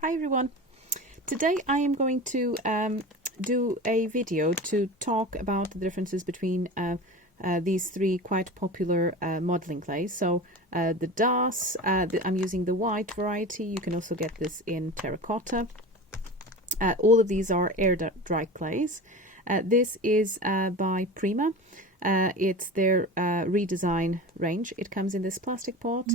Hi everyone. Today I am going to do a video to talk about the differences between these three quite popular modeling clays. So the DAS, I'm using the white variety. You can also get this in terracotta. All of these are air dry clays. This is by Prima. It's their redesign range. It comes in this plastic pot,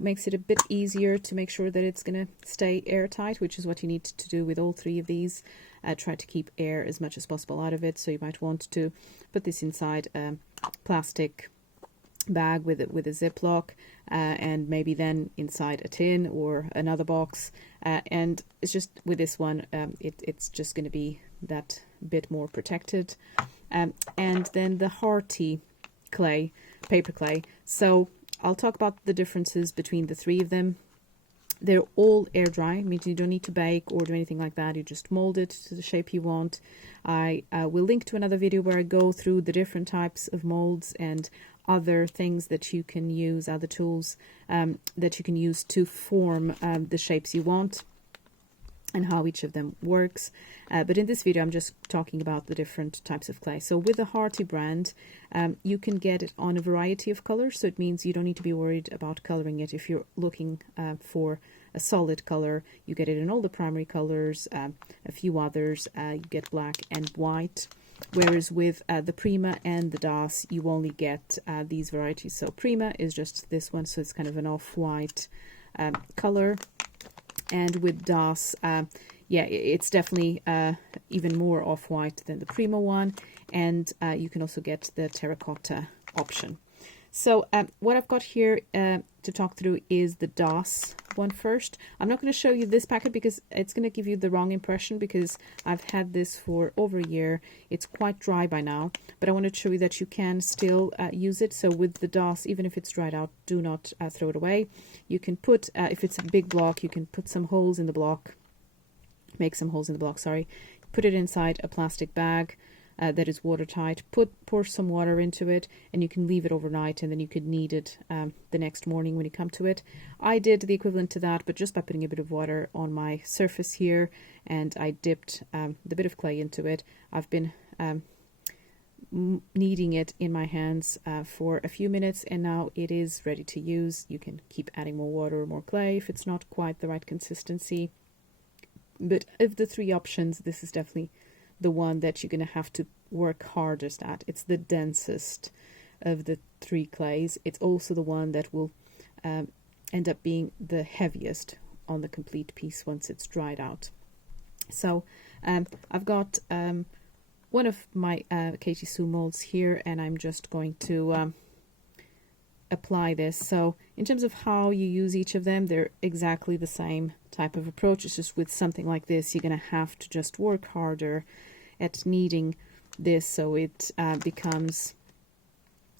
makes it a bit easier to make sure that it's going to stay airtight, which is what you need to do with all three of these. Try to keep air as much as possible out of it, so you might want to put this inside a plastic bag with a Ziploc, and maybe then inside a tin or another box, and it's just with this one it's just going to be that bit more protected. And then the hearty clay, paper clay. So I'll talk about the differences between the three of them. They're all air dry, means you don't need to bake or do anything like that. You just mold it to the shape you want. I will link to another video where I go through the different types of molds and other things that you can use, other tools that you can use to form the shapes you want, and how each of them works. But in this video I'm just talking about the different types of clay. So with the Hearty brand, you can get it on a variety of colors, so it means you don't need to be worried about coloring it. If you're looking for a solid color, you get it in all the primary colors, a few others, you get black and white. Whereas with the Prima and the DAS, you only get these varieties. So Prima is just this one, so it's kind of an off-white color. And with DAS, yeah, it's definitely even more off-white than the Prima one. And you can also get the terracotta option. So what I've got here to talk through is the DAS one first. I'm not going to show you this packet because it's going to give you the wrong impression, because I've had this for over a year. It's quite dry by now, but I want to show you that you can still use it. So with the DAS, even if it's dried out, do not throw it away. You can put, if it's a big block, you can put some holes in the block, make some holes in the block, sorry, put it inside a plastic bag that is watertight, pour some water into it, and you can leave it overnight, and then you could knead it the next morning when you come to it. I did the equivalent to that, but just by putting a bit of water on my surface here, and I dipped the bit of clay into it. I've been kneading it in my hands for a few minutes, and now it is ready to use. You can keep adding more water or more clay if it's not quite the right consistency. But of the three options, this is definitely the one that you're going to have to work hardest at. It's the densest of the three clays. It's also the one that will end up being the heaviest on the complete piece once it's dried out. So I've got one of my Katie Sue molds here, and I'm just going to apply this. So in terms of how you use each of them, they're exactly the same type of approach. It's just with something like this, you're going to have to just work harder at kneading this so it becomes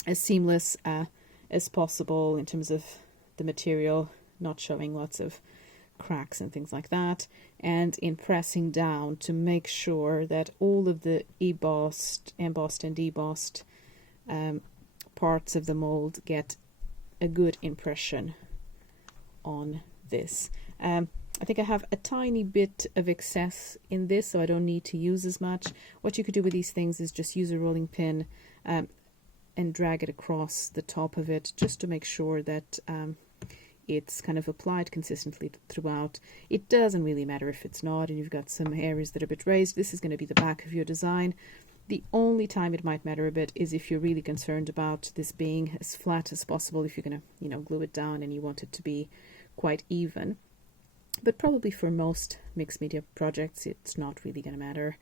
as seamless as possible in terms of the material, not showing lots of cracks and things like that, and in pressing down to make sure that all of the embossed and debossed parts of the mold get a good impression on this. I think I have a tiny bit of excess in this, so I don't need to use as much. What you could do with these things is just use a rolling pin and drag it across the top of it, just to make sure that it's kind of applied consistently throughout. It doesn't really matter if it's not, and you've got some areas that are a bit raised. This is going to be the back of your design. The only time it might matter a bit is if you're really concerned about this being as flat as possible, if you're going to, glue it down and you want it to be quite even. But probably for most mixed media projects, it's not really going to matter.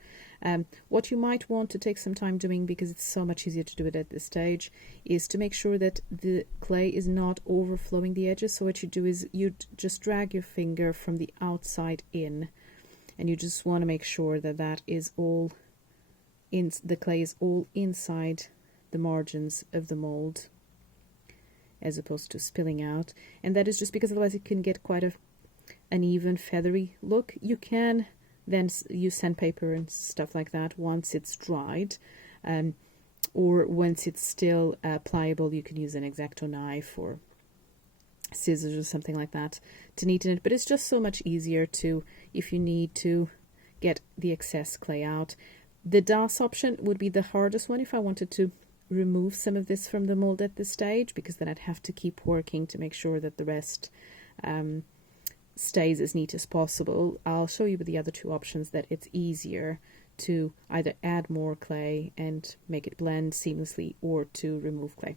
What you might want to take some time doing, because it's so much easier to do it at this stage, is to make sure that the clay is not overflowing the edges. So what you do is you just drag your finger from the outside in, and you just want to make sure that that is all in, the clay is all inside the margins of the mold, as opposed to spilling out. And that is just because otherwise it can get quite an even feathery look. You can then use sandpaper and stuff like that once it's dried, or once it's still pliable, you can use an X-Acto knife or scissors or something like that to neaten it. But it's just so much easier to, if you need to get the excess clay out. The DAS option would be the hardest one if I wanted to remove some of this from the mold at this stage, because then I'd have to keep working to make sure that the rest stays as neat as possible. I'll show you with the other two options that it's easier to either add more clay and make it blend seamlessly, or to remove clay.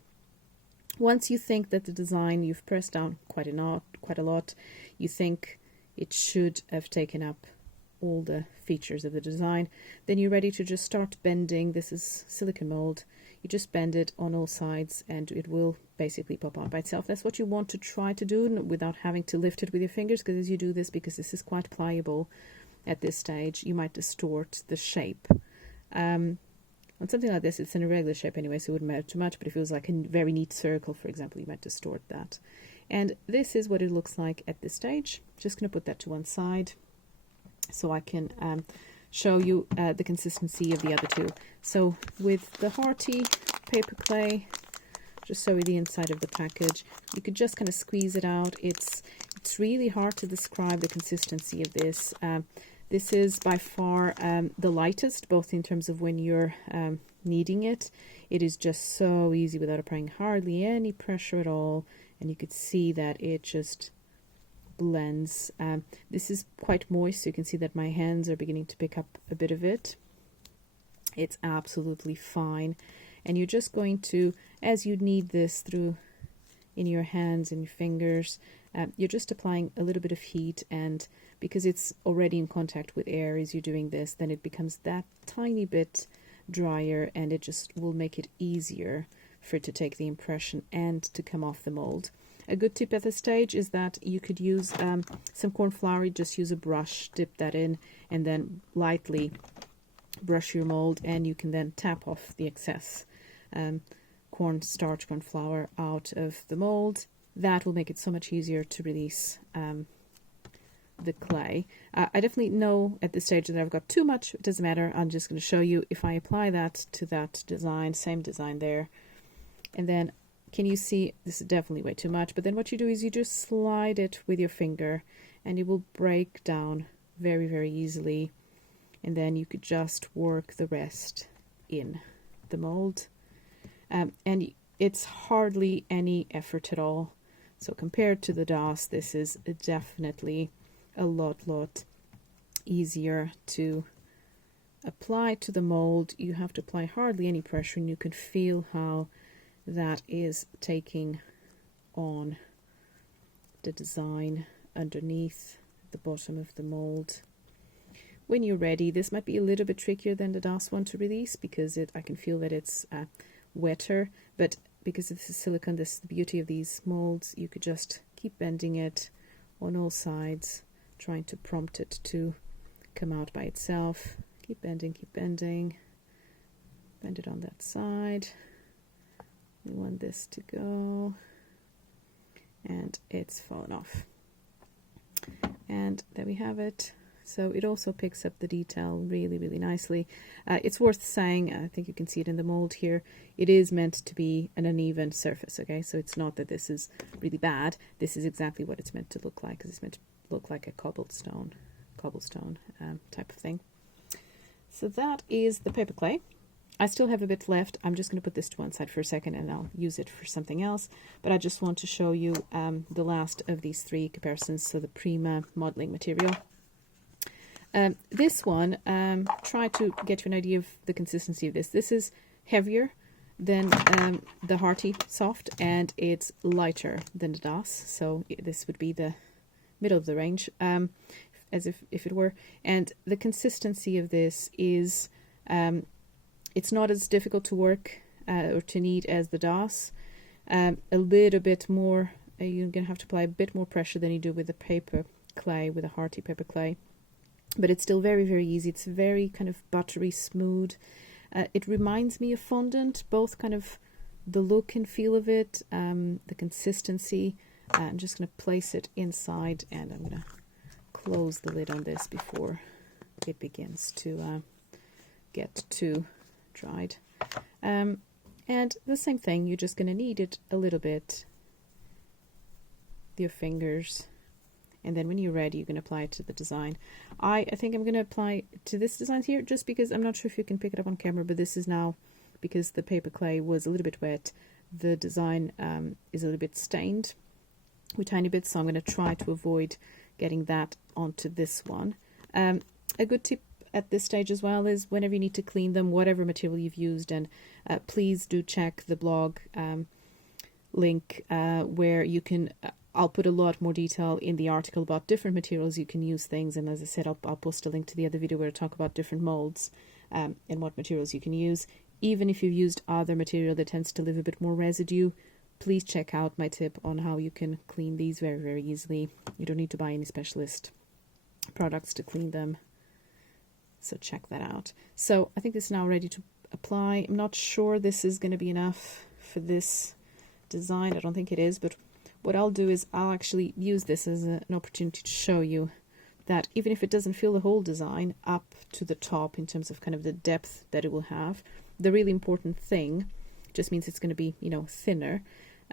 Once you think that the design, you've pressed down quite a lot, you think it should have taken up all the features of the design, then you're ready to just start bending. This is silicone mold. You just bend it on all sides and it will basically pop out by itself. That's what you want to try to do without having to lift it with your fingers, because as you do this, because this is quite pliable at this stage, you might distort the shape. On something like this, it's in a regular shape anyway, so it wouldn't matter too much, but if it was like a very neat circle, for example, you might distort that. And this is what it looks like at this stage. Just going to put that to one side so I can show you the consistency of the other two. So with the hearty paper clay, just show you the inside of the package. You could just kind of squeeze it out. It's really hard to describe the consistency of this. This is by far the lightest, both in terms of when you're kneading it. It is just so easy without applying hardly any pressure at all, and you could see that it just blends. This is quite moist, so you can see that my hands are beginning to pick up a bit of it. It's absolutely fine, and you're just going to, as you knead this through in your hands and your fingers, you're just applying a little bit of heat, and because it's already in contact with air as you're doing this, then it becomes that tiny bit drier, and it just will make it easier for it to take the impression and to come off the mold. A good tip at this stage is that you could use some corn flour. Just use a brush, dip that in, and then lightly brush your mold, and you can then tap off the excess corn flour out of the mold. That will make it so much easier to release the clay. I definitely know at this stage that I've got too much. It doesn't matter. I'm just going to show you if I apply that to that design, same design there, and then can you see this is definitely way too much, but then what you do is you just slide it with your finger and it will break down very, very easily, and then you could just work the rest in the mold, and it's hardly any effort at all. So compared to the DAS, this is definitely a lot easier to apply to the mold. You have to apply hardly any pressure, and you can feel how that is taking on the design underneath the bottom of the mold. When you're ready, this might be a little bit trickier than the DAS one to release, because I can feel that it's wetter, but because this is silicone, this is the beauty of these molds. You could just keep bending it on all sides, trying to prompt it to come out by itself. Keep bending, bend it on that side. We want this to go, and it's fallen off, and there we have it. So it also picks up the detail really nicely. It's worth saying, I think you can see it in the mold here, it is meant to be an uneven surface, okay? So it's not that this is really bad. This is exactly what it's meant to look like, because it's meant to look like a cobblestone type of thing. So that is the paper clay. I still have a bit left. I'm just going to put this to one side for a second, and I'll use it for something else. But I just want to show you the last of these three comparisons, so the Prima modeling material. This one, try to get you an idea of the consistency of this. This is heavier than the Hearty Soft, and it's lighter than the DAS. So this would be the middle of the range, as if it were. And the consistency of this is... it's not as difficult to work or to knead as the DAS. A little bit more, you're going to have to apply a bit more pressure than you do with the paper clay, with a hearty paper clay. But it's still very easy. It's very kind of buttery smooth. It reminds me of fondant, both kind of the look and feel of it, the consistency. I'm just going to place it inside, and I'm going to close the lid on this before it begins to get too dried. And the same thing, you're just going to knead it a little bit your fingers, and then when you're ready, you can apply it to the design. I think I'm going to apply to this design here, just because I'm not sure if you can pick it up on camera, but this is now, because the paper clay was a little bit wet, the design is a little bit stained with tiny bits, so I'm going to try to avoid getting that onto this one. A good tip at this stage as well is whenever you need to clean them, whatever material you've used, and please do check the blog link where you can, I'll put a lot more detail in the article about different materials you can use things, and as I said, I'll post a link to the other video where I talk about different molds and what materials you can use. Even if you've used other material that tends to leave a bit more residue, please check out my tip on how you can clean these very, very easily. You don't need to buy any specialist products to clean them, so check that out. So I think this is now ready to apply. I'm not sure this is going to be enough for this design. I don't think it is, but what I'll do is I'll actually use this as an opportunity to show you that even if it doesn't fill the whole design up to the top in terms of kind of the depth that it will have, the really important thing just means it's going to be, you know, thinner.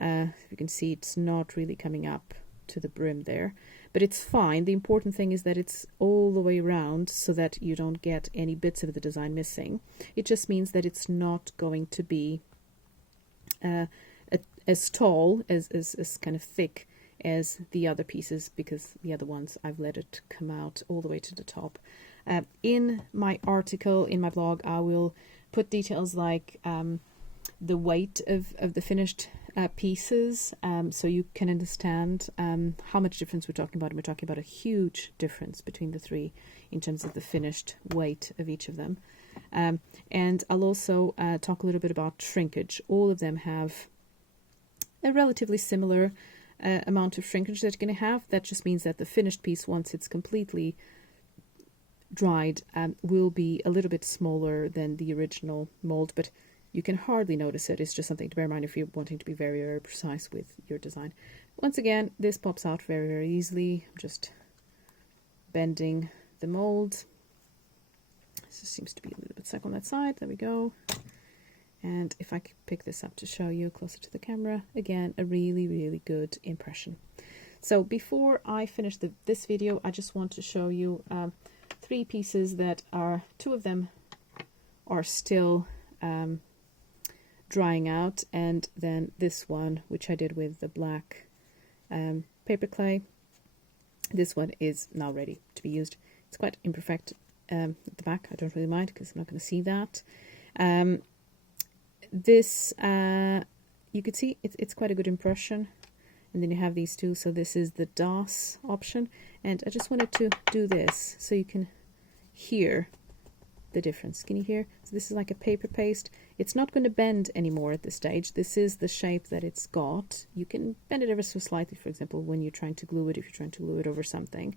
You can see it's not really coming up to the brim there, but it's fine. The important thing is that it's all the way around so that you don't get any bits of the design missing. It just means that it's not going to be as tall, as kind of thick as the other pieces, because the other ones I've let it come out all the way to the top. In my article, in my blog, I will put details like the weight of the finished pieces, so you can understand how much difference we're talking about. And we're talking about a huge difference between the three in terms of the finished weight of each of them. And I'll also talk a little bit about shrinkage. All of them have a relatively similar amount of shrinkage that you're going to have. That just means that the finished piece, once it's completely dried, will be a little bit smaller than the original mold, but you can hardly notice it. It's just something to bear in mind if you're wanting to be very, very precise with your design. Once again, this pops out very, very easily. I'm just bending the mold. This seems to be a little bit stuck on that side. There we go. And if I could pick this up to show you closer to the camera, again, a really, really good impression. So before I finish this video, I just want to show you three pieces that are, two of them are still drying out, and then this one, which I did with the black paper clay, this one is now ready to be used. It's quite imperfect at the back. I don't really mind because I'm not going to see that. This, you could see it's quite a good impression. And then you have these two. So this is the DOS option. And I just wanted to do this so you can hear the difference. Can you hear? So this is like a paper paste. It's not going to bend anymore at this stage. This is the shape that it's got. You can bend it ever so slightly, for example, when you're trying to glue it, if you're trying to glue it over something.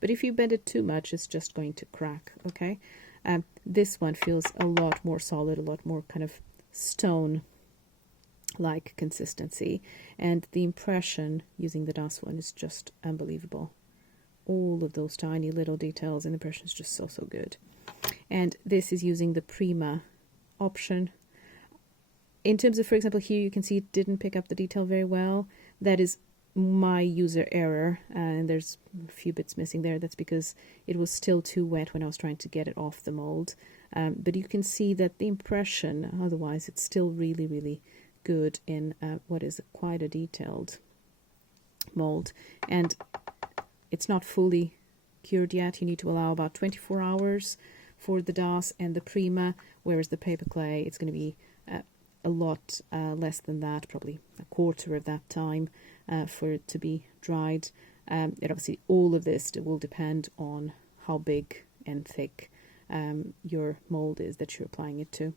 But if you bend it too much, it's just going to crack, okay? This one feels a lot more solid, a lot more kind of stone-like consistency. And the impression using the DOS one is just unbelievable. All of those tiny little details and the impression is just so, so good. And this is using the Prima option. In terms of, for example, here you can see it didn't pick up the detail very well. That is my user error, and there's a few bits missing there. That's because it was still too wet when I was trying to get it off the mold. But you can see that the impression, otherwise, it's still really, really good in what is quite a detailed mold. And it's not fully cured yet. You need to allow about 24 hours for the DOS and the Prima, whereas the paper clay, it's going to be a lot less than that, probably a quarter of that time for it to be dried. And obviously all of this will depend on how big and thick your mold is that you're applying it to.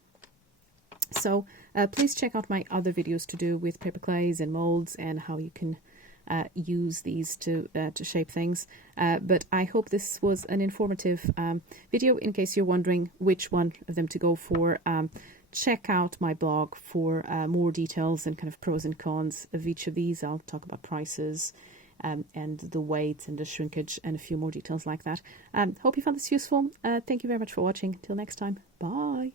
So please check out my other videos to do with paper clays and molds and how you can use these to shape things. But I hope this was an informative video. In case you're wondering which one of them to go for, check out my blog for more details and kind of pros and cons of each of these. I'll talk about prices and the weights and the shrinkage and a few more details like that. Hope you found this useful. Thank you very much for watching. Till next time. Bye.